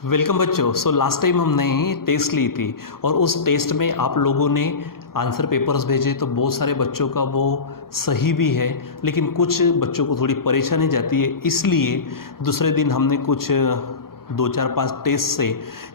Welcome बच्चों। Last time हमने test ली थी और उस टेस्ट में आप लोगों ने आंसर पेपर्स भेजे तो बहुत सारे बच्चों का वो सही भी है, लेकिन कुछ बच्चों को थोड़ी परेशानी जाती है। इसलिए दूसरे दिन हमने कुछ 2-4-5 टेस्ट से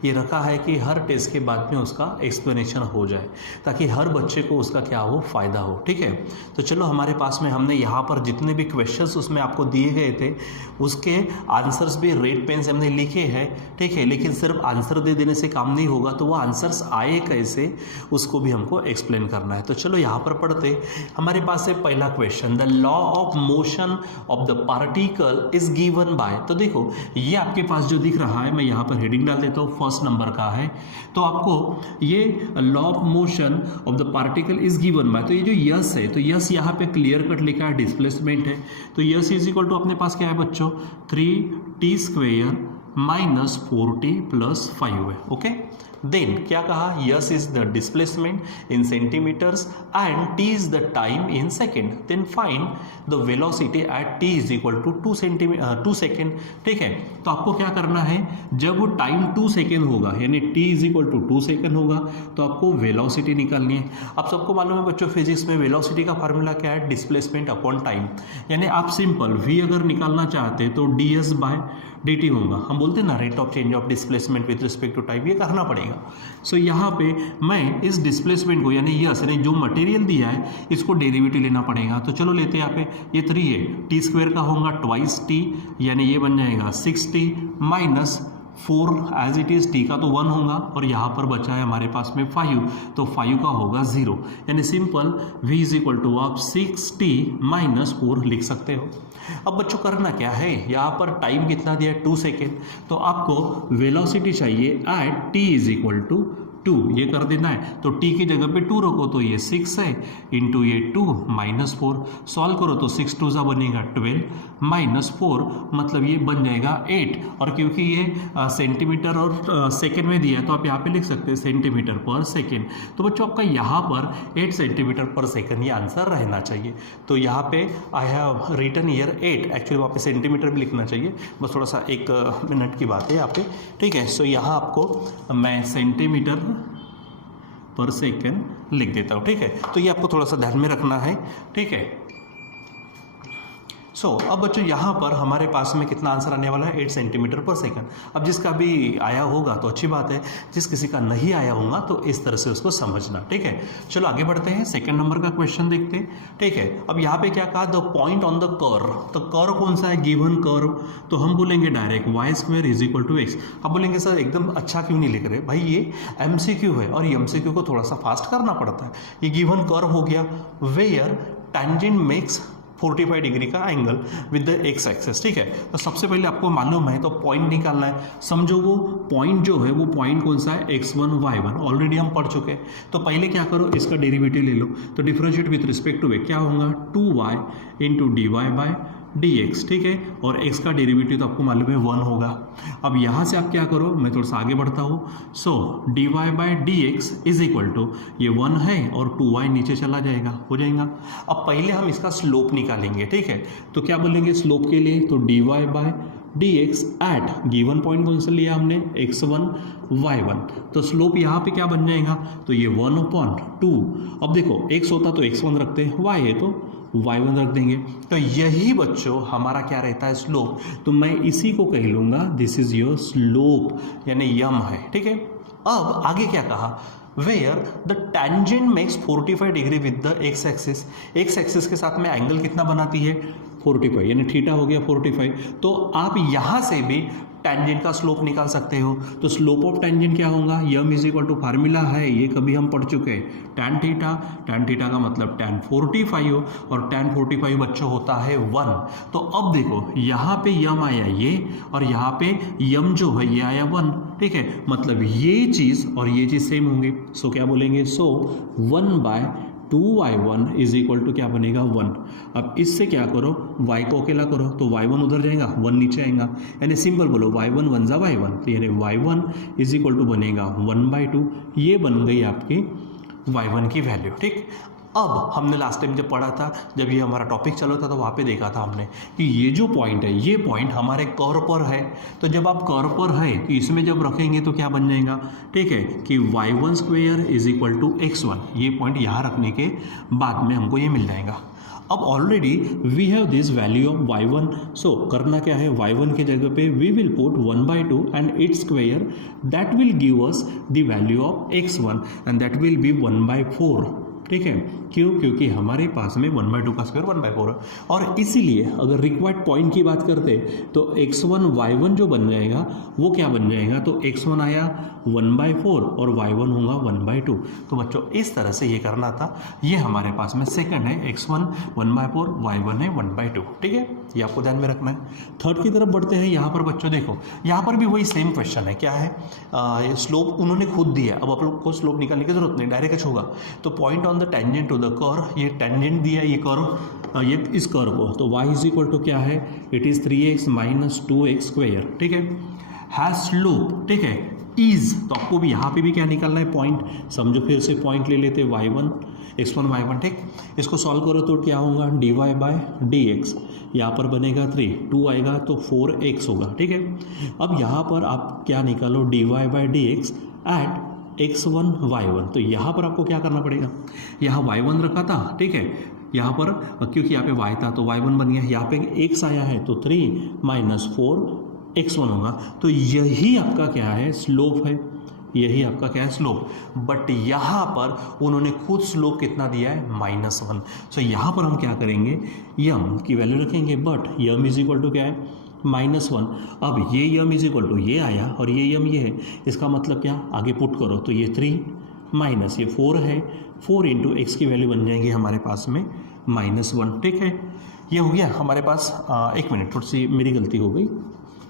ये रखा है कि हर टेस्ट के बाद में उसका एक्सप्लेनेशन हो जाए ताकि हर बच्चे को उसका क्या हो, फ़ायदा हो। ठीक है, तो चलो हमारे पास में हमने यहाँ पर जितने भी क्वेश्चंस उसमें आपको दिए गए थे उसके आंसर्स भी रेड पेन से हमने लिखे हैं। ठीक है, लेकिन सिर्फ आंसर दे देने से काम नहीं होगा, तो वो आंसर्स आए कैसे उसको भी हमको एक्सप्लेन करना है। तो चलो यहाँ पर पढ़ते। हमारे पास है पहला question, the law of motion of the particle is given by. तो देखो ये आपके पास जो दिख रहा है, मैं यहाँ पर हेडिंग डाल देता हूँ, फर्स्ट नंबर का है। तो आपको ये law of motion of the particle is given by, तो ये जो यस है, तो यस यहाँ पे क्लियर कट लिखा है, डिस्प्लेसमेंट है। तो यस इज इक्वल टू अपने पास क्या है बच्चों, 3t² माइनस 4t प्लस 5 है। ओके, देन क्या कहा, s is the displacement in centimetres and t is the time in second. Then find the velocity at t is equal to 2 second. ठीक है, तो आपको क्या करना है, जब टाइम 2 सेकेंड होगा यानी t is equal to 2 second होगा तो आपको वेलोसिटी निकालनी है। आप सबको मालूम है बच्चों, फिजिक्स में वेलोसिटी का फार्मूला क्या है, डिस्प्लेसमेंट अपॉन टाइम। यानी आप सिंपल वी अगर निकालना चाहते हैं तो ds बाय dt होगा। हम बोलते हैं ना rate of change of displacement with respect to time, ये करना पड़ेगा। सो यहाँ पे मैं इस डिस्प्लेसमेंट को यानी यस यानी जो मटेरियल दिया है इसको डेरिवेटिव लेना पड़ेगा। तो चलो लेते हैं। यहाँ पे ये 3 है, t² का होगा ट्वाइस टी यानी ये बन जाएगा 6t minus 4 as it is, t का तो 1 होगा और यहाँ पर बचा है हमारे पास में 5, तो 5 का होगा 0। यानी simple v is equal to आप 6t माइनस 4 लिख सकते हो। अब बच्चों करना क्या है, यहाँ पर टाइम कितना दिया है 2 सेकेंड, तो आपको वेलोसिटी चाहिए at t is equal to 2, ये कर देना है। तो t की जगह पे 2 रखो तो ये 6 है इंटू ये 2 माइनस 4, सॉल्व करो तो 6 2 बनेगा 12 माइनस 4 मतलब ये बन जाएगा 8। और क्योंकि ये सेंटीमीटर और सेकेंड में दिया है तो आप यहाँ पे लिख सकते हैं सेंटीमीटर पर सेकेंड। तो बच्चों आपका यहाँ पर 8 सेंटीमीटर पर सेकेंड ये आंसर रहना चाहिए। तो यहाँ पे I have written here 8, actually वहाँ पे सेंटीमीटर भी लिखना चाहिए, बस थोड़ा सा 1 मिनट की बात है यहाँ पे। ठीक है, सो यहाँ आपको मैं सेंटीमीटर पर सेकेंड लिख देता हूँ। ठीक है, तो ये आपको थोड़ा सा ध्यान में रखना है। ठीक है, अब बच्चों यहाँ पर हमारे पास में कितना आंसर आने वाला है, 8 सेंटीमीटर पर सेकंड। अब जिसका भी आया होगा तो अच्छी बात है, जिस किसी का नहीं आया होगा तो इस तरह से उसको समझना। ठीक है, चलो आगे बढ़ते हैं, सेकंड नंबर का क्वेश्चन देखते हैं। ठीक है, अब यहाँ पे क्या कहा, the point on the curve. तो कर्व कौन सा है, गिवन कर्व, तो हम बोलेंगे direct y² is equal to x। अब बोलेंगे सर एकदम अच्छा क्यों नहीं लिख रहे, भाई ये MCQ है और MCQ को थोड़ा सा फास्ट करना पड़ता है। ये गिवन कर्व हो गया वेयर टेंजेंट मेक्स 45 डिग्री का angle with the x axis. ठीक है, तो सबसे पहले आपको मालूम है तो पॉइंट निकालना है। समझो वो पॉइंट जो है वो पॉइंट कौन सा है, x1 y1, ऑलरेडी हम पढ़ चुके हैं। तो पहले क्या करो, इसका डेरिवेटिव ले लो। तो डिफरेंशिएट विद रिस्पेक्ट टू क्या होगा, 2y into dy by dx। ठीक है, और x का डेरिवेटिव तो आपको मालूम है 1 होगा। अब यहाँ से आप क्या करो, मैं थोड़ा सा आगे बढ़ता हूँ। So dy by dx is equal to ये 1 है और 2y नीचे चला जाएगा, हो जाएगा। अब पहले हम इसका स्लोप निकालेंगे। ठीक है, तो क्या बोलेंगे स्लोप के लिए, तो dy by dx at given point कौन सा लिया हमने, x1 y1। तो स्लोप यहाँ पे क्या बन जाएगा, तो ये 1/2। अब देखो x होता तो x1 रखते, y है तो y1 रख देंगे। तो यही बच्चों हमारा क्या रहता है, स्लोप। तो मैं इसी को कह लूँगा दिस इज योर स्लोप यानी यम है। ठीक है, अब आगे क्या कहा, where the tangent makes 45 degree with the x axis. X axis के साथ में एंगल कितना बनाती है, 45 यानी थीटा हो गया 45। तो आप यहाँ से भी टेंजेंट का स्लोप निकाल सकते हो। तो स्लोप ऑफ टेंजेंट क्या होगा, यम इज इक्वल टू फार्मूला है, ये कभी हम पढ़ चुके हैं, tan थीटा। tan थीटा का मतलब tan 45 हो और tan 45 बच्चों होता है 1। तो अब देखो यहाँ पे यम आया ये और यहाँ पे यम जो है ये आया 1। ठीक है, मतलब ये चीज़ और ये चीज़ सेम होंगे। सो क्या बोलेंगे, सो 1/2y1 इज इक्वल टू क्या बनेगा 1। अब इससे क्या करो, y को अकेला करो तो y1 उधर जाएगा, 1 नीचे आएगा, यानी सिंपल बोलो y1 1 जा y1, तो यानी y1 इज इक्वल टू बनेगा 1/2। ये बन गई आपकी y1 की वैल्यू। ठीक, अब हमने लास्ट टाइम जब पढ़ा था, जब ये हमारा टॉपिक चला था, तो वहाँ पे देखा था हमने कि ये जो पॉइंट है, ये पॉइंट हमारे कर्व पर है। तो जब आप कर्व पर है तो इसमें जब रखेंगे तो क्या बन जाएगा, ठीक है, कि y1 square is equal to x1। ये पॉइंट यहाँ रखने के बाद में हमको ये मिल जाएगा। अब already we have this value of y1, so करना क्या है, y1 के जगह पे we will put 1/2 and its square, that will give us the value of x1 and that will be 1/4। ठीक है, क्यों, क्योंकि हमारे पास में 1/2 का स्क्वायर 1/4 है। और इसीलिए अगर रिक्वायर्ड पॉइंट की बात करते तो x1 y1 जो बन जाएगा वो क्या बन जाएगा, तो x1 आया 1/4 और y1 होगा 1/2। तो बच्चों इस तरह से ये करना था। ये हमारे पास में सेकंड है, x1 1/4, y1 है 1/2। ठीक है, ये आपको ध्यान में रखना है। थर्ड की तरफ बढ़ते हैं। यहाँ पर बच्चों देखो, यहाँ पर भी वही सेम क्वेश्चन है। क्या है, स्लोप उन्होंने खुद दिया, अब आप लोग को स्लोप निकालने की जरूरत नहीं, डायरेक्ट होगा। तो point on the tangent to the curve, ये टेंजेंट दिया ये कर्व, ये इस कर्व को, तो y इज इक्वल टू क्या है, it is 3x minus 2x square. ठीक है, हैज स्लोप, ठीक है, इज, तो आपको भी यहाँ पे भी क्या निकालना है, पॉइंट। समझो फिर से पॉइंट ले लेते y1 x1 y1। ठीक, इसको सॉल्व करो तो क्या होगा, dy/dx, यहाँ पर बनेगा 3, 2 आएगा तो 4x होगा। ठीक है, अब यहाँ पर आप क्या निकालो, dy/dx एट x1 y1। तो यहाँ पर आपको क्या करना पड़ेगा, यहाँ y1 रखा था, ठीक है, यहाँ पर क्योंकि यहाँ पे y था तो y1 बन गया, यहाँ पे x आया है तो 3 माइनस 4 x1 होगा। तो यही आपका क्या है, स्लोप है, यही आपका क्या है, स्लोप। बट यहाँ पर उन्होंने खुद स्लोप कितना दिया है, -1। सो यहाँ पर हम क्या करेंगे, यम की वैल्यू रखेंगे, but m is equal to क्या है, -1। अब ये यम इज इक्वल टू ये आया और ये यम ये है, इसका मतलब क्या, आगे पुट करो तो ये 3 माइनस ये 4 है, 4 इंटू एक्स की वैल्यू बन जाएगी हमारे पास में -1। ठीक है, ये हो गया हमारे पास। एक मिनट, थोड़ी सी मेरी गलती हो गई,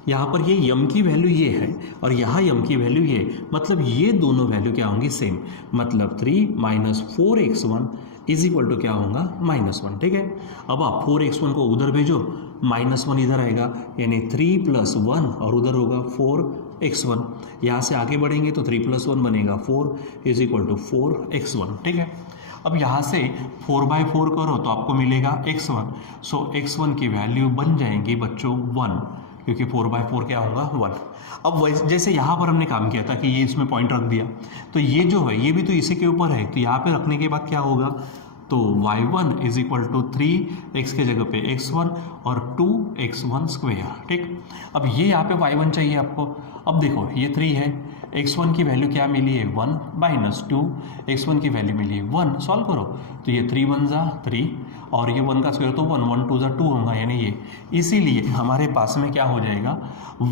यहाँ पर ये यम की वैल्यू ये है और यहाँ यम की वैल्यू ये, मतलब ये दोनों वैल्यू क्या होंगी, सेम, मतलब 3 minus 4x1 is equal to क्या होगा, -1। ठीक है, अब आप 4x1 को उधर भेजो, -1 इधर आएगा, यानी 3 + 1 और उधर होगा 4x1। यहाँ से आगे बढ़ेंगे तो 3 + 1 बनेगा 4 इज इक्वल टू 4x1। ठीक है, अब यहाँ से 4/4 करो तो आपको मिलेगा x1। सो x1 की वैल्यू बन जाएंगी बच्चों 1, क्योंकि 4/4 क्या होगा, 1। अब जैसे यहाँ पर हमने काम किया था कि ये इसमें पॉइंट रख दिया, तो ये जो है ये भी तो इसी के ऊपर है, तो यहाँ पे रखने के बाद क्या होगा, तो y1 is equal to 3x के जगह पे x1 और 2x1 स्क्वेयर। ठीक, अब ये यहाँ पे y1 चाहिए आपको। अब देखो ये 3 है, x1 की वैल्यू क्या मिली है, 1 माइनस 2, x1 की वैल्यू मिली है 1। सॉल्व करो तो ये 3 1 जा 3 और ये 1 का स्क्वायर तो 1, 1 2 जा 2 होगा, यानी ये, इसीलिए हमारे पास में क्या हो जाएगा,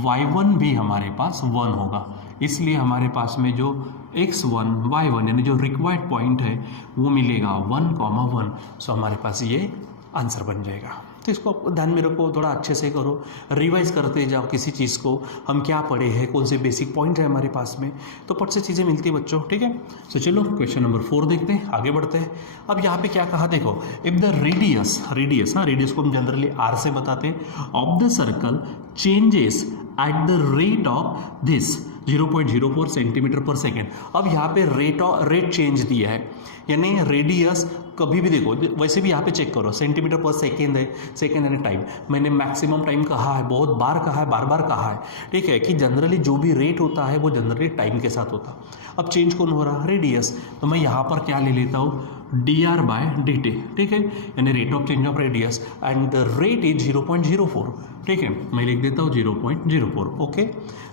y1 भी हमारे पास 1 होगा। इसलिए हमारे पास में जो x1 y1 यानी जो रिक्वायर्ड पॉइंट है वो मिलेगा 1,1। सो हमारे पास ये आंसर बन जाएगा। तो इसको आप ध्यान में रखो, थोड़ा अच्छे से करो, रिवाइज करते जाओ किसी चीज़ को, हम क्या पढ़े हैं, कौन से बेसिक पॉइंट है हमारे पास में, तो पट से चीज़ें मिलती है बच्चों। ठीक है, तो चलो क्वेश्चन नंबर 4 देखते हैं, आगे बढ़ते हैं। अब यहाँ पे क्या कहा, देखो, इफ द रेडियस को हम जनरली r से बताते हैं, of the circle changes at the rate of this 0.04 centimetre पर सेकेंड। अब यहाँ पे रेट चेंज दिया है, यानी रेडियस कभी भी देखो, वैसे भी यहाँ पे चेक करो, सेंटीमीटर पर सेकेंड है, सेकेंड यानी टाइम। मैंने मैक्सिमम टाइम कहा है, बहुत बार कहा है, बार बार कहा है, ठीक है, कि जनरली जो भी रेट होता है वो जनरली टाइम के साथ होता है। अब चेंज कौन हो रहा, रेडियस, तो मैं यहाँ पर क्या ले लेता हूँ, dr/dt। ठीक है, यानी rate of change of radius and the rate is 0.04। ठीक है, मैं लिख देता हूँ 0.04। ओके,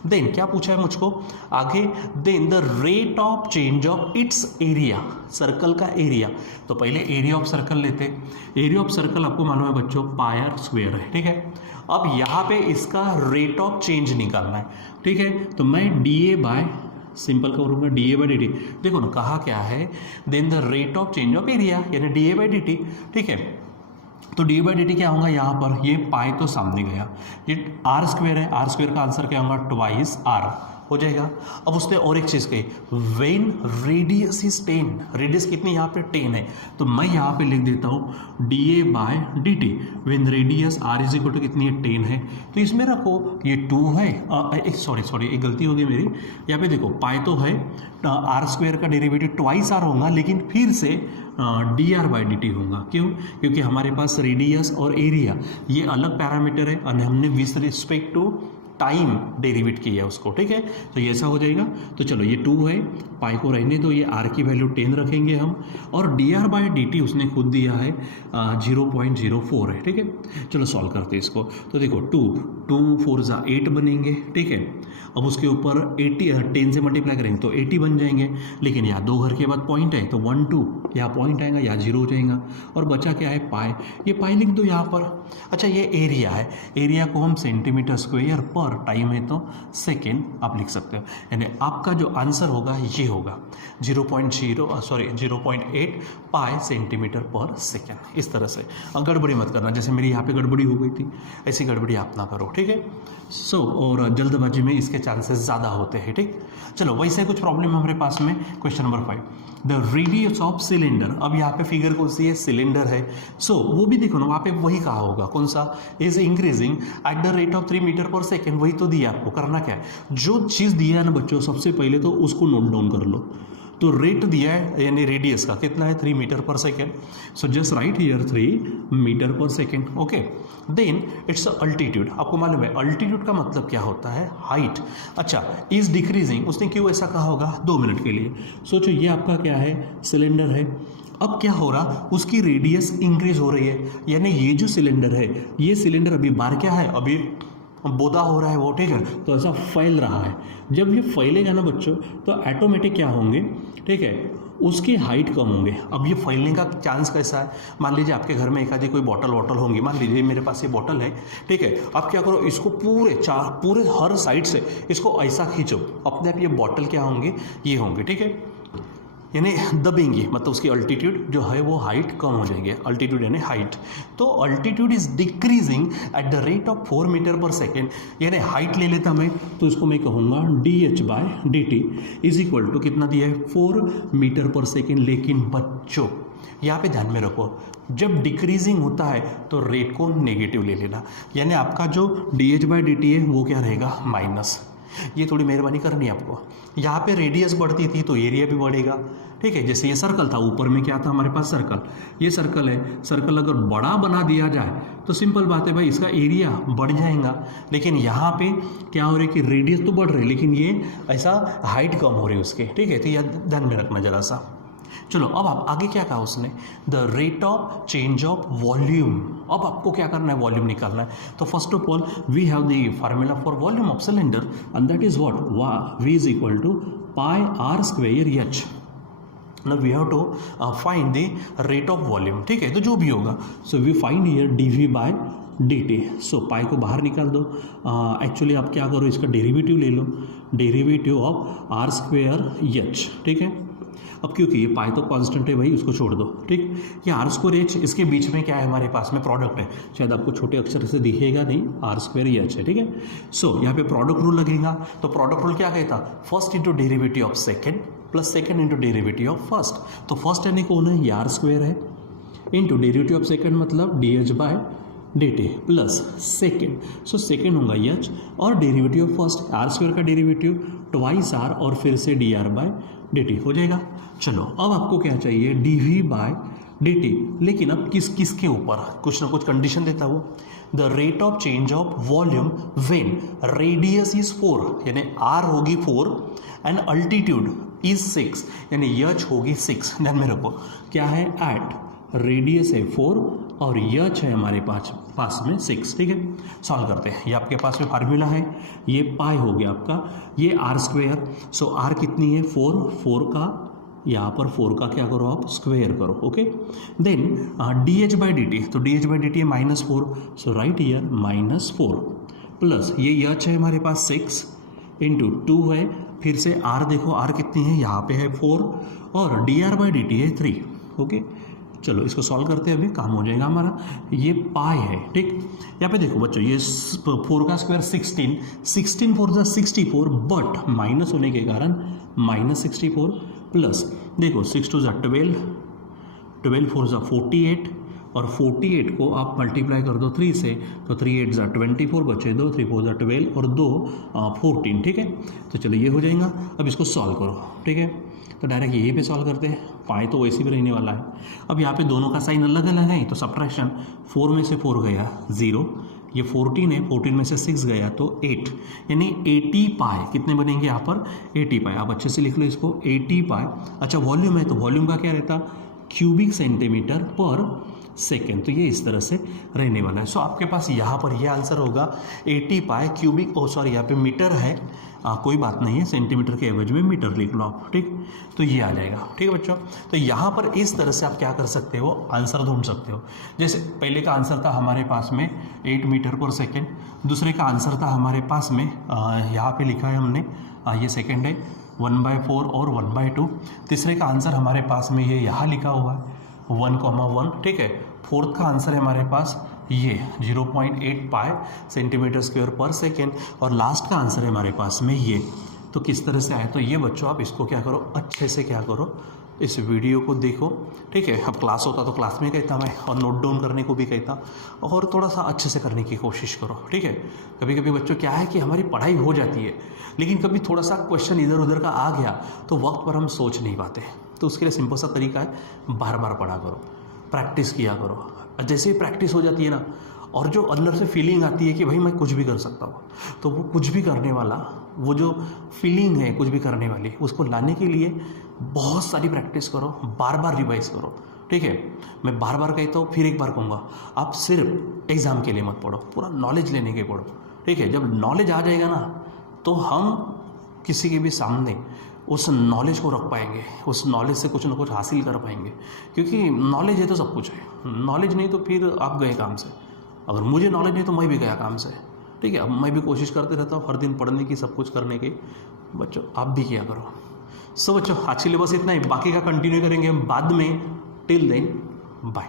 देन क्या पूछा है मुझको आगे, then the rate of change of its area, circle का एरिया। तो पहले एरिया ऑफ सर्कल लेते, एरिया ऑफ सर्कल आपको मालूम है बच्चों πr² है। ठीक है, अब यहाँ पे इसका रेट ऑफ चेंज निकालना है। ठीक है, तो मैं सिंपल करूँगा dA/dt। देखो ना कहा क्या है, then the rate of change of area यानी dA/dt। ठीक है, तो dA/dt क्या होगा, यहाँ पर ये पाई तो सामने गया, ये r² है, r² का आंसर क्या होगा 2r। हो जाएगा। अब उसने और एक चीज़ कही, वेन रेडियस इज 10, रेडियस कितनी यहाँ पे 10 है, तो मैं यहाँ पे लिख देता हूँ dA/dt when radius r is equal to कितनी है 10 है, तो इसमें रखो ये 2 है, सॉरी एक गलती हो गई मेरी, यहाँ पे देखो पाई तो है, आर स्क्वायर का डेरिवेटिव ट्वाइस आर होगा, लेकिन फिर से dr/dt होगा। क्यों? क्योंकि हमारे पास रेडियस और एरिया ये अलग पैरामीटर है और हमने with respect to time derivate किया उसको, ठीक है, तो ये ऐसा हो जाएगा। तो चलो ये 2 है, पाई को रहने दो, ये r की वैल्यू 10 रखेंगे हम, और dr/dt उसने खुद दिया है 0.04 है, ठीक है। चलो सॉल्व करते हैं इसको, तो देखो 2 4 ज़ा 8 बनेंगे, ठीक है। अब उसके ऊपर 10 से मल्टीप्लाई करेंगे तो 80 बन जाएंगे, लेकिन यहाँ 2 घर के बाद पॉइंट है तो 1 2 यहाँ पॉइंट आएगा, यहाँ 0 हो जाएगा, और बचा क्या है पाई, ये पाई लिख दो यहाँ पर। अच्छा ये एरिया है, एरिया को हम सेंटीमीटर स्क्वायर पर टाइम है तो सेकेंड आप लिख सकते हो, यानी आपका जो आंसर होगा ये होगा 0.8 पाई सेंटीमीटर पर सेकेंड। इस तरह से गड़बड़ी मत करना, जैसे मेरी यहाँ पे गड़बड़ी हो गई थी, ऐसी गड़बड़ी आप ना करो, ठीक है। और जल्दबाजी में इसके चांसेस ज़्यादा होते हैं, ठीक। चलो वैसे कुछ प्रॉब्लम हमारे पास में, question number 5, the radius of cylinder. अब यहाँ पे फिगर कौन सी है, सिलेंडर है, वो भी देखो ना वहाँ पे वही कहा होगा, कौन सा, is increasing at the rate of 3 metre per second, वही तो दिया आपको। करना क्या है, जो चीज़ दिया है ना बच्चों, सबसे पहले तो उसको नोट डाउन कर लो। तो रेट दिया है यानी रेडियस का कितना है 3 metre per second, so just right here 3 metre per second, okay. Then its altitude, आपको मालूम है अल्टीट्यूड का मतलब क्या होता है, हाइट। अच्छा इज डिक्रीजिंग, उसने क्यों ऐसा कहा होगा, 2 मिनट के लिए सोचो, ये आपका क्या है, सिलेंडर है। अब क्या हो रहा, उसकी रेडियस इंक्रीज हो रही है, यानी ये जो सिलेंडर है, ये सिलेंडर अभी बार क्या है, अभी बोदा हो रहा है वो, ठीक है, तो ऐसा फैल रहा है। जब ये फैलेगा ना बच्चों, तो ऑटोमेटिक क्या होंगे, ठीक है, उसकी हाइट कम होंगे। अब ये फैलने का चांस कैसा है, मान लीजिए आपके घर में एक आधी कोई बॉटल होंगी, मान लीजिए मेरे पास ये बॉटल है, ठीक है, आप क्या करो, इसको पूरे हर साइड से इसको ऐसा खींचो, अपने आप ये बॉटल क्या होंगे, ये होंगे, ठीक है, यानी दबेंगी, मतलब उसकी अल्टीट्यूड जो है वो हाइट कम हो जाएगी, अल्टीट्यूड यानी हाइट। तो altitude is decreasing at the rate of 4 metre per second, यानी हाइट ले लेता मैं, तो इसको मैं कहूँगा dh/dt इज इक्वल टू कितना दिया है, 4 मीटर पर सेकेंड। लेकिन बच्चों यहाँ पे ध्यान में रखो, जब डिक्रीजिंग होता है तो रेट को नेगेटिव ले लेना, यानी आपका जो dh/dt है वो क्या रहेगा, माइनस। ये थोड़ी मेहरबानी करनी है आपको, यहाँ पे रेडियस बढ़ती थी तो एरिया भी बढ़ेगा, ठीक है। जैसे ये सर्कल था, ऊपर में क्या था हमारे पास, सर्कल, ये सर्कल है, सर्कल अगर बड़ा बना दिया जाए तो सिंपल बात है भाई, इसका एरिया बढ़ जाएगा। लेकिन यहाँ पे क्या हो रहा है कि रेडियस तो बढ़ रही है, लेकिन ये ऐसा हाइट कम हो रही है उसके, ठीक है, तो यह ध्यान में रखना जरा सा। चलो अब आप आगे क्या कहा उसने, the rate of change of volume. अब आपको क्या करना है, वॉल्यूम निकालना है। तो first of all we have the formula for volume of cylinder and that is what, V is equal to pi r square h। Now we have to find the rate of volume, ठीक है, तो जो भी होगा, so we find here dV/dt। So pi को बाहर निकाल दो, एक्चुअली आप क्या करो, इसका डेरिवेटिव ले लो, derivative of r square h, ठीक है। अब क्योंकि ये पाई तो कांस्टेंट है भाई, उसको छोड़ दो, ठीक। ये आर स्क्वायर एच, इसके बीच में क्या है हमारे पास में, प्रोडक्ट है, शायद आपको छोटे अक्षर से दिखेगा नहीं, आर स्क्वायर एच है, ठीक है। सो यहाँ पे प्रोडक्ट रूल लगेगा, तो प्रोडक्ट रूल क्या कहता, first into derivative of second plus second into derivative of first. तो फर्स्ट यानी कौन है, ये आर स्क्वायर है, इंटू डेरिवेटिव ऑफ सेकेंड मतलब dh/dt plus second, so second होगा h, और derivative of first r square का डेरिवेटिव ट्वाइस आर, और फिर से dr/dt हो जाएगा। चलो अब आपको क्या चाहिए, dV/dt, लेकिन अब किसके ऊपर, कुछ ना कुछ कंडीशन देता वो, the rate of change of volume when radius is 4, यानी r होगी 4 एंड अल्टीट्यूड इज 6, यानी h होगी 6। ध्यान में रखो क्या है, एट रेडियस है 4 और h है हमारे पास में 6, ठीक है। सॉल्व करते हैं, ये आपके पास में फार्मूला है, ये पाई हो गया आपका, ये r स्क्वायर, सो r कितनी है 4 का, यहाँ पर 4 का क्या करो आप, स्क्वायर करो, ओके। देन dh/dt, तो dh/dt है -4, सो राइट हियर -4 प्लस ये h है हमारे पास 6 इंटू 2 है, फिर से r देखो r कितनी है, यहाँ पे है 4 और dr/dt है 3, ओके। चलो इसको सॉल्व करते हैं, अभी काम हो जाएगा हमारा। ये पाई है, ठीक। यहाँ पे देखो बच्चों, ये 4 का स्क्वायर 16, 16 4 जा 64, बट माइनस होने के कारण -64 प्लस देखो 6 2 जा 12, 12 4 जा 48, और 48 को आप मल्टीप्लाई कर दो 3 से, तो 3 8 जा 24 बचे 2, 3 4 जा 12 और 2 14, ठीक है। तो चलो ये हो जाएगा। अब इसको सॉल्व करो, ठीक है। तो डायरेक्ट यहीं पे सॉल्व करते हैं, पाई तो वैसे भी रहने वाला है। अब यहाँ पे दोनों का साइन अलग अलग है, तो सब्ट्रैक्शन 4 में से 4 गया 0, ये 14 है, 14 में से 6 गया तो 8, यानी 80 पाई कितने बनेंगे यहाँ पर 80 पाई। आप अच्छे से लिख लो इसको 80 पाई। अच्छा वॉल्यूम है, तो वॉल्यूम का क्या रहता क्यूबिक सेंटीमीटर पर सेकेंड, तो ये इस तरह से रहने वाला है। सो आपके पास यहाँ पर ये आंसर होगा 80 पाई क्यूबिक, सॉरी यहाँ पे मीटर है, कोई बात नहीं है, सेंटीमीटर के एवरेज में मीटर लिख लो आप, ठीक। तो ये आ जाएगा, ठीक है बच्चों। तो यहाँ पर इस तरह से आप क्या कर सकते हो, आंसर ढूंढ सकते हो। जैसे पहले का आंसर था हमारे पास में 8 मीटर पर सेकेंड, दूसरे का आंसर था हमारे पास में यहाँ पे लिखा है हमने, ये सेकेंड है 1/4 और 1/2, तीसरे का आंसर हमारे पास में ये यहाँ लिखा हुआ है 1,1, ठीक है। फोर्थ का आंसर है हमारे पास ये 0.8 पाई सेंटीमीटर स्क्वायर पर सेकेंड, और लास्ट का आंसर है हमारे पास में ये। तो किस तरह से आए, तो ये बच्चों आप इसको क्या करो, अच्छे से क्या करो, इस वीडियो को देखो, ठीक है। अब क्लास होता तो क्लास में कहता मैं, और नोट डाउन करने को भी कहता, और थोड़ा सा अच्छे से करने की कोशिश करो, ठीक है। कभी कभी बच्चों क्या है कि हमारी पढ़ाई हो जाती है, लेकिन कभी थोड़ा सा क्वेश्चन इधर उधर का आ गया तो वक्त पर हम सोच नहीं पाते। तो उसके लिए सिंपल सा तरीका है, बार बार पढ़ा करो, प्रैक्टिस किया करो। जैसे ही प्रैक्टिस हो जाती है ना, और जो अंदर से फीलिंग आती है कि भाई मैं कुछ भी कर सकता हूँ, तो वो कुछ भी करने वाला, वो जो फीलिंग है कुछ भी करने वाली, उसको लाने के लिए बहुत सारी प्रैक्टिस करो, बार बार रिवाइज करो, ठीक है। मैं बार बार कहता हूँ, फिर एक बार कहूँगा, आप सिर्फ एग्ज़ाम के लिए मत पढ़ो, पूरा नॉलेज लेने के पढ़ो, ठीक है। जब नॉलेज आ जाएगा ना, तो हम किसी के भी सामने उस नॉलेज को रख पाएंगे, उस नॉलेज से कुछ ना कुछ हासिल कर पाएंगे, क्योंकि नॉलेज है तो सब कुछ है, नॉलेज नहीं तो फिर आप गए काम से। अगर मुझे नॉलेज नहीं तो मैं भी गया काम से, ठीक है। अब मैं भी कोशिश करते रहता हूँ हर दिन पढ़ने की, सब कुछ करने की। बच्चों आप भी किया करो। सो बच्चों आज के लिए बस इतना ही, बाकी का कंटिन्यू करेंगे हम बाद में। Till then bye.